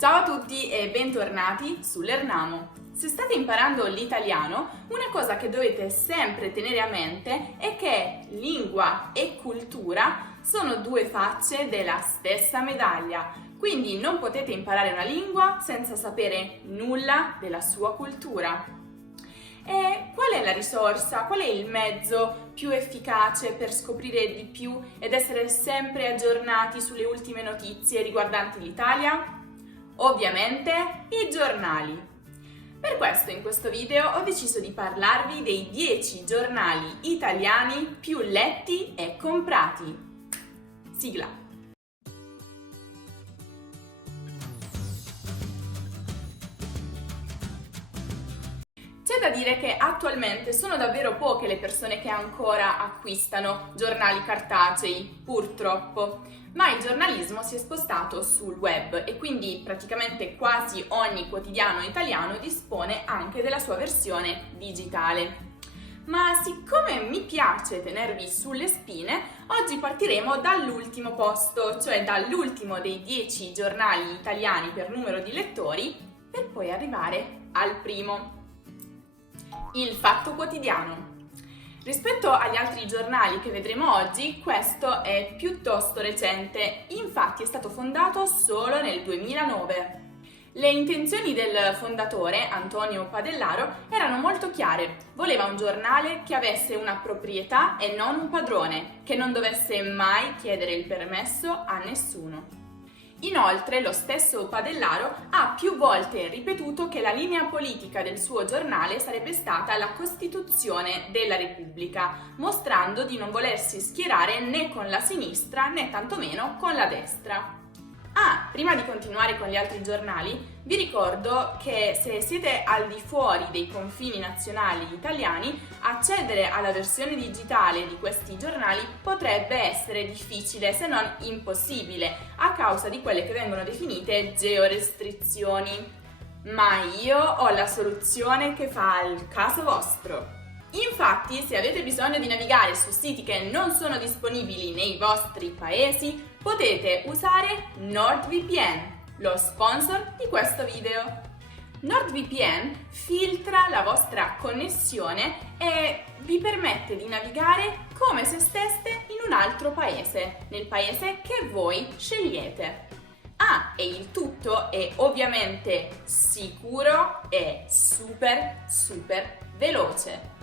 Ciao a tutti e bentornati su Lernamo. Se state imparando l'italiano, una cosa che dovete sempre tenere a mente è che lingua e cultura sono due facce della stessa medaglia, quindi non potete imparare una lingua senza sapere nulla della sua cultura. E qual è la risorsa, qual è il mezzo più efficace per scoprire di più ed essere sempre aggiornati sulle ultime notizie riguardanti l'Italia? Ovviamente i giornali. Per questo in questo video ho deciso di parlarvi dei 10 giornali italiani più letti e comprati. Sigla. C'è da dire che attualmente sono davvero poche le persone che ancora acquistano giornali cartacei, purtroppo, ma il giornalismo si è spostato sul web e quindi praticamente quasi ogni quotidiano italiano dispone anche della sua versione digitale. Ma siccome mi piace tenervi sulle spine, oggi partiremo dall'ultimo posto, cioè dall'ultimo dei 10 giornali italiani per numero di lettori, per poi arrivare al primo. Il Fatto Quotidiano. Rispetto agli altri giornali che vedremo oggi, questo è piuttosto recente, infatti è stato fondato solo nel 2009. Le intenzioni del fondatore, Antonio Padellaro, erano molto chiare. Voleva un giornale che avesse una proprietà e non un padrone, che non dovesse mai chiedere il permesso a nessuno. Inoltre, lo stesso Padellaro ha più volte ripetuto che la linea politica del suo giornale sarebbe stata la Costituzione della Repubblica, mostrando di non volersi schierare né con la sinistra né tantomeno con la destra. Prima di continuare con gli altri giornali, vi ricordo che se siete al di fuori dei confini nazionali italiani, accedere alla versione digitale di questi giornali potrebbe essere difficile, se non impossibile, a causa di quelle che vengono definite georestrizioni. Ma io ho la soluzione che fa al caso vostro. Infatti, se avete bisogno di navigare su siti che non sono disponibili nei vostri paesi, potete usare NordVPN, lo sponsor di questo video. NordVPN filtra la vostra connessione e vi permette di navigare come se steste in un altro paese, nel paese che voi scegliete. E il tutto è ovviamente sicuro e super veloce.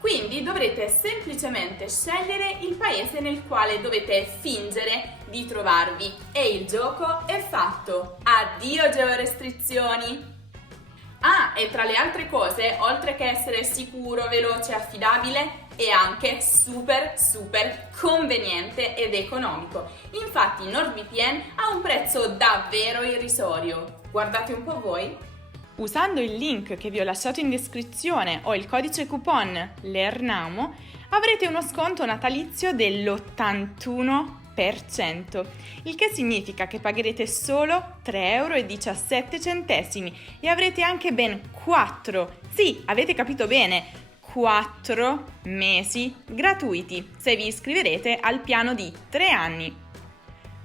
Quindi dovrete semplicemente scegliere il paese nel quale dovete fingere di trovarvi e il gioco è fatto. Addio georestrizioni! E tra le altre cose, oltre che essere sicuro, veloce e affidabile, è anche super conveniente ed economico. Infatti NordVPN ha un prezzo davvero irrisorio. Guardate un po' voi. Usando il link che vi ho lasciato in descrizione o il codice coupon LERNAMO avrete uno sconto natalizio dell'81%, il che significa che pagherete solo 3,17 € e avrete anche ben 4, sì, avete capito bene, 4 mesi gratuiti se vi iscriverete al piano di 3 anni.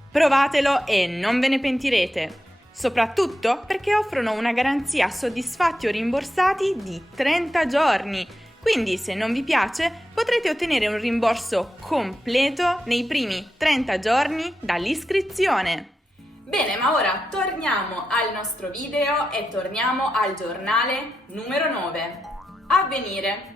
Provatelo e non ve ne pentirete! Soprattutto perché offrono una garanzia soddisfatti o rimborsati di 30 giorni. Quindi se non vi piace potrete ottenere un rimborso completo nei primi 30 giorni dall'iscrizione. Bene, ma ora torniamo al nostro video e torniamo al giornale numero 9. Avvenire.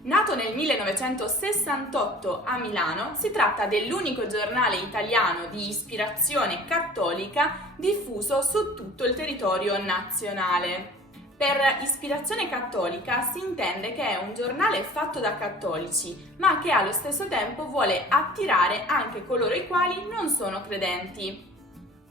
Nato nel 1968 a Milano, si tratta dell'unico giornale italiano di ispirazione cattolica diffuso su tutto il territorio nazionale. Per ispirazione cattolica si intende che è un giornale fatto da cattolici, ma che allo stesso tempo vuole attirare anche coloro i quali non sono credenti.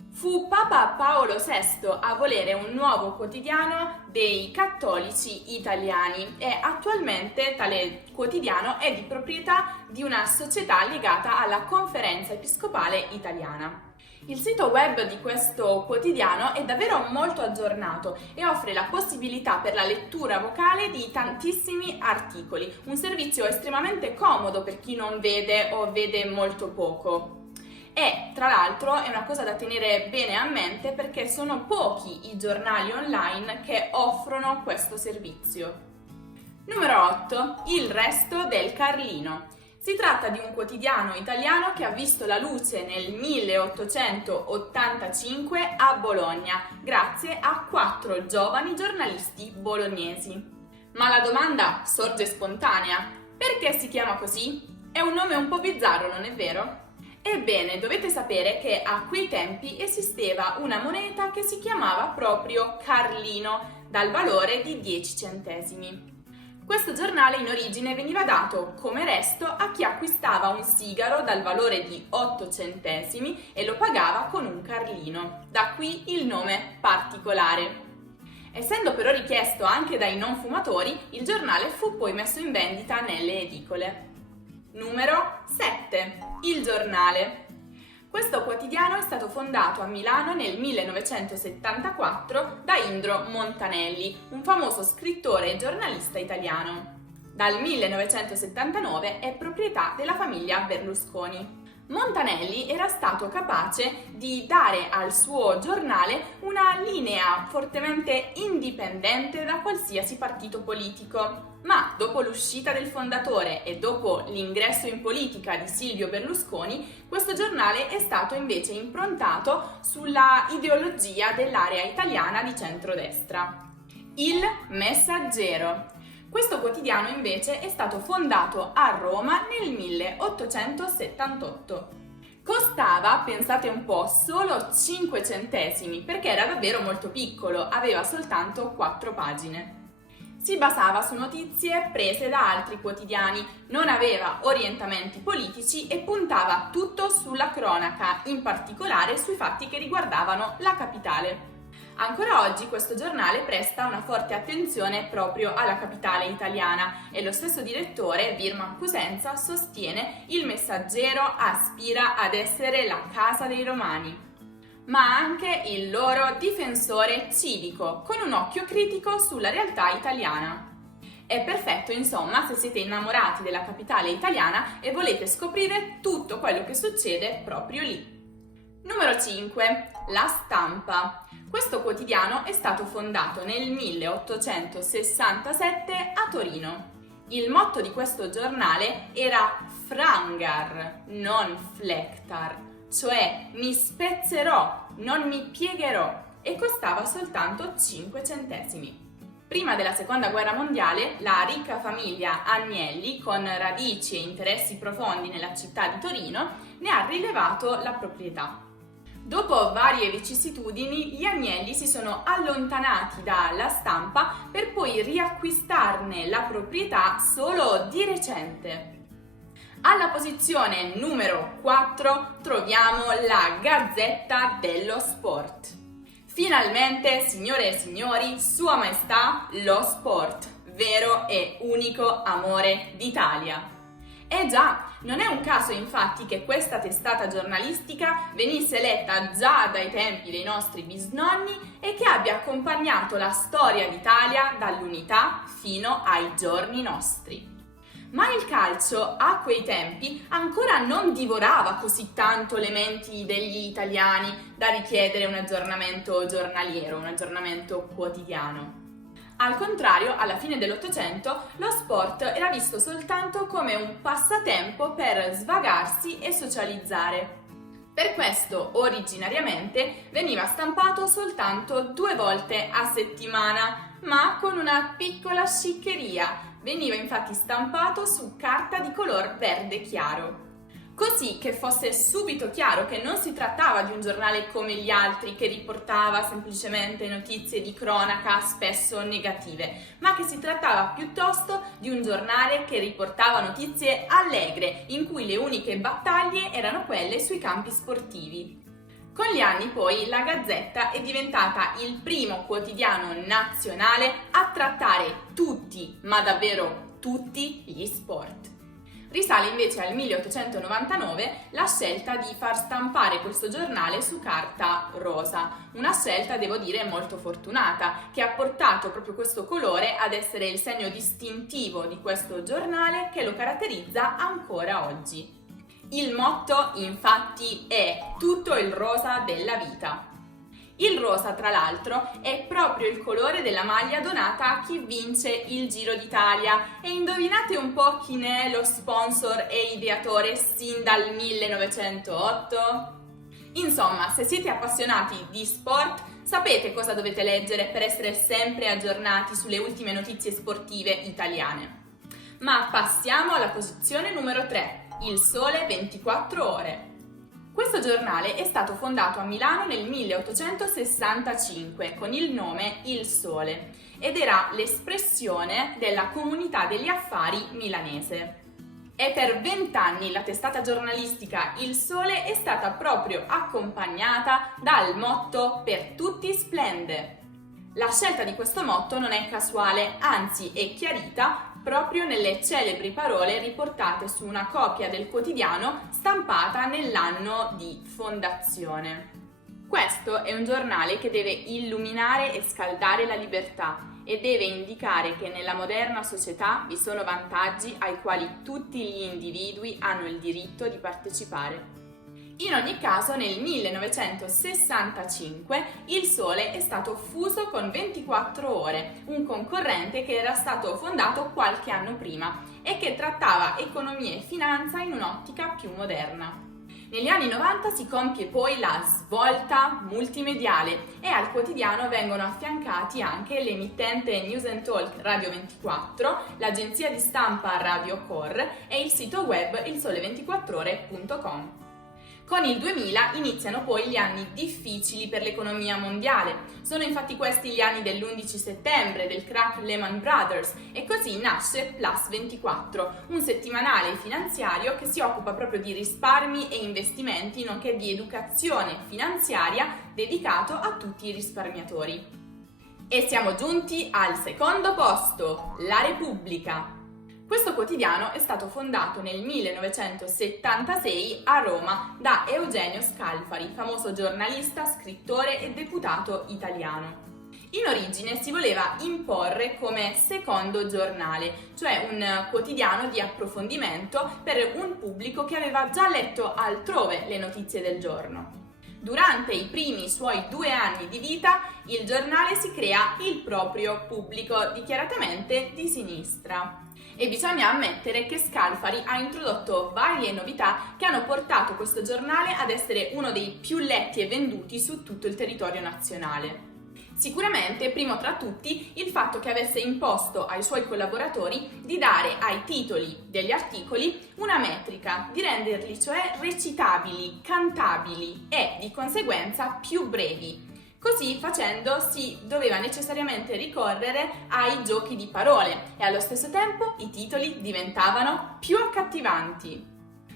Fu Papa Paolo VI a volere un nuovo quotidiano dei cattolici italiani e attualmente tale quotidiano è di proprietà di una società legata alla Conferenza Episcopale Italiana. Il sito web di questo quotidiano è davvero molto aggiornato e offre la possibilità per la lettura vocale di tantissimi articoli, un servizio estremamente comodo per chi non vede o vede molto poco. E tra l'altro è una cosa da tenere bene a mente perché sono pochi i giornali online che offrono questo servizio. Numero 8. Il Resto del Carlino. Si tratta di un quotidiano italiano che ha visto la luce nel 1885 a Bologna, grazie a 4 giovani giornalisti bolognesi. Ma la domanda sorge spontanea: perché si chiama così? È un nome un po' bizzarro, non è vero? Ebbene, dovete sapere che a quei tempi esisteva una moneta che si chiamava proprio Carlino, dal valore di 10 centesimi. Questo giornale in origine veniva dato come resto a chi acquistava un sigaro dal valore di 8 centesimi e lo pagava con un carlino, da qui il nome particolare. Essendo però richiesto anche dai non fumatori, il giornale fu poi messo in vendita nelle edicole. Numero 7. Il Giornale. Questo quotidiano è stato fondato a Milano nel 1974 da Indro Montanelli, un famoso scrittore e giornalista italiano. Dal 1979 è proprietà della famiglia Berlusconi. Montanelli era stato capace di dare al suo giornale una linea fortemente indipendente da qualsiasi partito politico. Ma dopo l'uscita del fondatore e dopo l'ingresso in politica di Silvio Berlusconi, questo giornale è stato invece improntato sulla ideologia dell'area italiana di centrodestra. Il Messaggero. Questo quotidiano invece è stato fondato a Roma nel 1878. Costava, pensate un po', solo 5 centesimi perché era davvero molto piccolo, aveva soltanto 4 pagine. Si basava su notizie prese da altri quotidiani, non aveva orientamenti politici e puntava tutto sulla cronaca, in particolare sui fatti che riguardavano la capitale. Ancora oggi questo giornale presta una forte attenzione proprio alla capitale italiana e lo stesso direttore, Virman Cusenza, sostiene il Messaggero aspira ad essere la casa dei romani, ma anche il loro difensore civico, con un occhio critico sulla realtà italiana. È perfetto, insomma, se siete innamorati della capitale italiana e volete scoprire tutto quello che succede proprio lì. Numero 5. La Stampa. Questo quotidiano è stato fondato nel 1867 a Torino. Il motto di questo giornale era Frangar, non Flectar, cioè mi spezzerò, non mi piegherò, e costava soltanto 5 centesimi. Prima della Seconda Guerra Mondiale, la ricca famiglia Agnelli, con radici e interessi profondi nella città di Torino, ne ha rilevato la proprietà. Dopo varie vicissitudini, gli Agnelli si sono allontanati dalla Stampa per poi riacquistarne la proprietà solo di recente. Alla posizione numero 4 troviamo la Gazzetta dello Sport. Finalmente, signore e signori, Sua Maestà, lo sport, vero e unico amore d'Italia. Già, non è un caso infatti che questa testata giornalistica venisse letta già dai tempi dei nostri bisnonni e che abbia accompagnato la storia d'Italia dall'unità fino ai giorni nostri. Ma il calcio a quei tempi ancora non divorava così tanto le menti degli italiani da richiedere un aggiornamento giornaliero, un aggiornamento quotidiano. Al contrario, alla fine dell'Ottocento, lo sport era visto soltanto come un passatempo per svagarsi e socializzare. Per questo, originariamente, veniva stampato soltanto 2 volte a settimana, ma con una piccola sciccheria. Veniva infatti stampato su carta di color verde chiaro. Così che fosse subito chiaro che non si trattava di un giornale come gli altri che riportava semplicemente notizie di cronaca spesso negative, ma che si trattava piuttosto di un giornale che riportava notizie allegre, in cui le uniche battaglie erano quelle sui campi sportivi. Con gli anni poi la Gazzetta è diventata il primo quotidiano nazionale a trattare tutti, ma davvero tutti, gli sport. Risale invece al 1899 la scelta di far stampare questo giornale su carta rosa, una scelta, devo dire, molto fortunata, che ha portato proprio questo colore ad essere il segno distintivo di questo giornale che lo caratterizza ancora oggi. Il motto, infatti, è tutto il rosa della vita. Il rosa, tra l'altro, è proprio il colore della maglia donata a chi vince il Giro d'Italia. E indovinate un po' chi ne è lo sponsor e ideatore sin dal 1908? Insomma, se siete appassionati di sport, sapete cosa dovete leggere per essere sempre aggiornati sulle ultime notizie sportive italiane. Ma passiamo alla posizione numero 3, Il Sole 24 Ore. Questo giornale è stato fondato a Milano nel 1865 con il nome Il Sole ed era l'espressione della comunità degli affari milanese. E per 20 anni la testata giornalistica Il Sole è stata proprio accompagnata dal motto Per tutti splende. La scelta di questo motto non è casuale, anzi è chiarita proprio nelle celebri parole riportate su una copia del quotidiano stampata nell'anno di fondazione. Questo è un giornale che deve illuminare e scaldare la libertà e deve indicare che nella moderna società vi sono vantaggi ai quali tutti gli individui hanno il diritto di partecipare. In ogni caso, nel 1965 Il Sole è stato fuso con 24 Ore, un concorrente che era stato fondato qualche anno prima e che trattava economia e finanza in un'ottica più moderna. Negli anni 90 si compie poi la svolta multimediale e al quotidiano vengono affiancati anche l'emittente News and Talk Radio 24, l'agenzia di stampa Radio Cor e il sito web ilsole24ore.com. Con il 2000 iniziano poi gli anni difficili per l'economia mondiale. Sono infatti questi gli anni dell'11 settembre, del crack Lehman Brothers e così nasce Plus 24, un settimanale finanziario che si occupa proprio di risparmi e investimenti nonché di educazione finanziaria dedicato a tutti i risparmiatori. E siamo giunti al secondo posto, La Repubblica. Questo quotidiano è stato fondato nel 1976 a Roma da Eugenio Scalfari, famoso giornalista, scrittore e deputato italiano. In origine si voleva imporre come secondo giornale, cioè un quotidiano di approfondimento per un pubblico che aveva già letto altrove le notizie del giorno. Durante i primi suoi 2 anni di vita, il giornale si crea il proprio pubblico, dichiaratamente di sinistra. E bisogna ammettere che Scalfari ha introdotto varie novità che hanno portato questo giornale ad essere uno dei più letti e venduti su tutto il territorio nazionale. Sicuramente, primo tra tutti, il fatto che avesse imposto ai suoi collaboratori di dare ai titoli degli articoli una metrica, di renderli cioè recitabili, cantabili e, di conseguenza, più brevi. Così facendo si doveva necessariamente ricorrere ai giochi di parole e allo stesso tempo i titoli diventavano più accattivanti.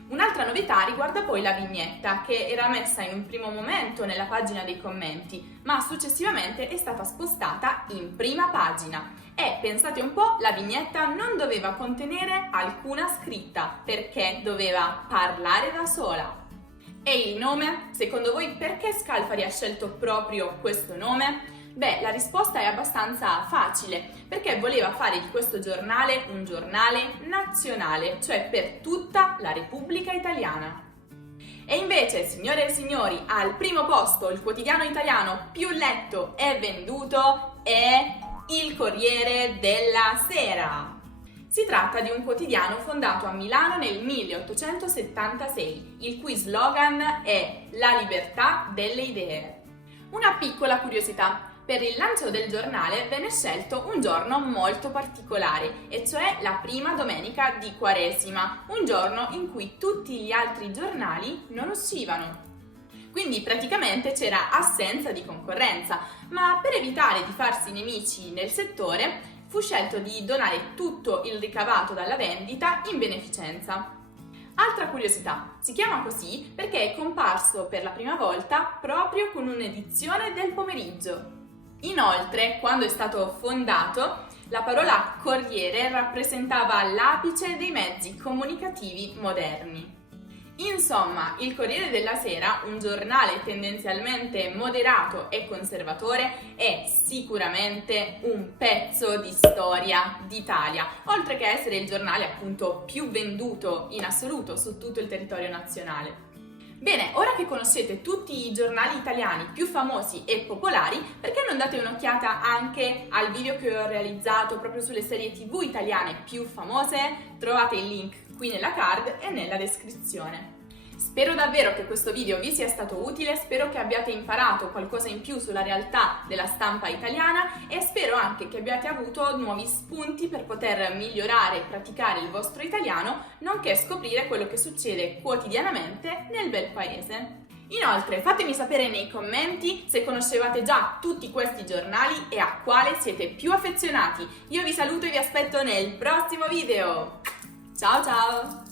Un'altra novità riguarda poi la vignetta, che era messa in un primo momento nella pagina dei commenti, ma successivamente è stata spostata in prima pagina. E pensate un po', la vignetta non doveva contenere alcuna scritta, perché doveva parlare da sola. E il nome? Secondo voi perché Scalfari ha scelto proprio questo nome? Beh, la risposta è abbastanza facile, perché voleva fare di questo giornale un giornale nazionale, cioè per tutta la Repubblica Italiana. E invece, signore e signori, al primo posto il quotidiano italiano più letto e venduto è Il Corriere della Sera. Si tratta di un quotidiano fondato a Milano nel 1876, il cui slogan è La libertà delle idee. Una piccola curiosità: per il lancio del giornale venne scelto un giorno molto particolare, e cioè la prima domenica di Quaresima, un giorno in cui tutti gli altri giornali non uscivano. Quindi praticamente c'era assenza di concorrenza, ma per evitare di farsi nemici nel settore fu scelto di donare tutto il ricavato dalla vendita in beneficenza. Altra curiosità, si chiama così perché è comparso per la prima volta proprio con un'edizione del pomeriggio. Inoltre, quando è stato fondato, la parola Corriere rappresentava l'apice dei mezzi comunicativi moderni. Insomma, il Corriere della Sera, un giornale tendenzialmente moderato e conservatore, è sicuramente un pezzo di storia d'Italia, oltre che essere il giornale appunto più venduto in assoluto su tutto il territorio nazionale. Bene, ora che conoscete tutti i giornali italiani più famosi e popolari, perché non date un'occhiata anche al video che ho realizzato proprio sulle serie TV italiane più famose? Trovate il link qui nella card e nella descrizione. Spero davvero che questo video vi sia stato utile, spero che abbiate imparato qualcosa in più sulla realtà della stampa italiana e spero anche che abbiate avuto nuovi spunti per poter migliorare e praticare il vostro italiano, nonché scoprire quello che succede quotidianamente nel bel paese. Inoltre fatemi sapere nei commenti se conoscevate già tutti questi giornali e a quale siete più affezionati. Io vi saluto e vi aspetto nel prossimo video. Ciao ciao!